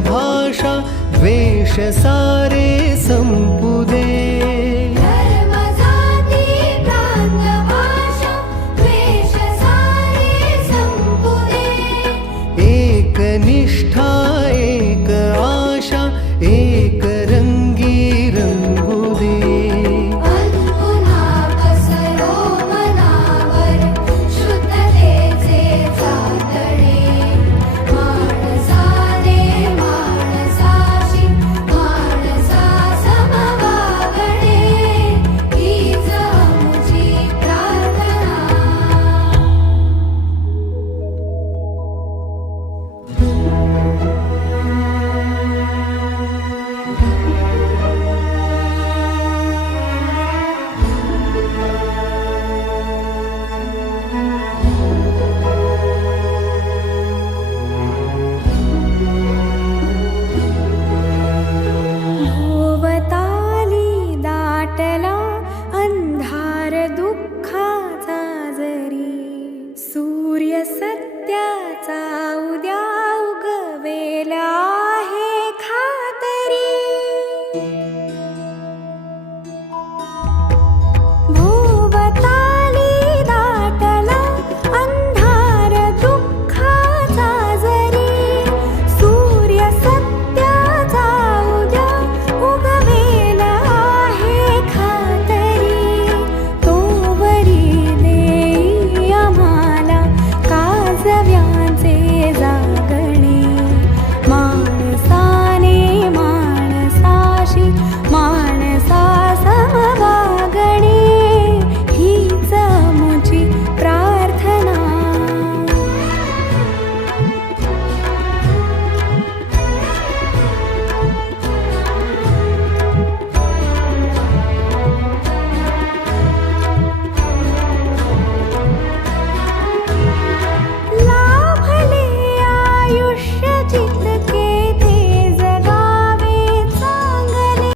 भाषा द्वेष सारे संपुदे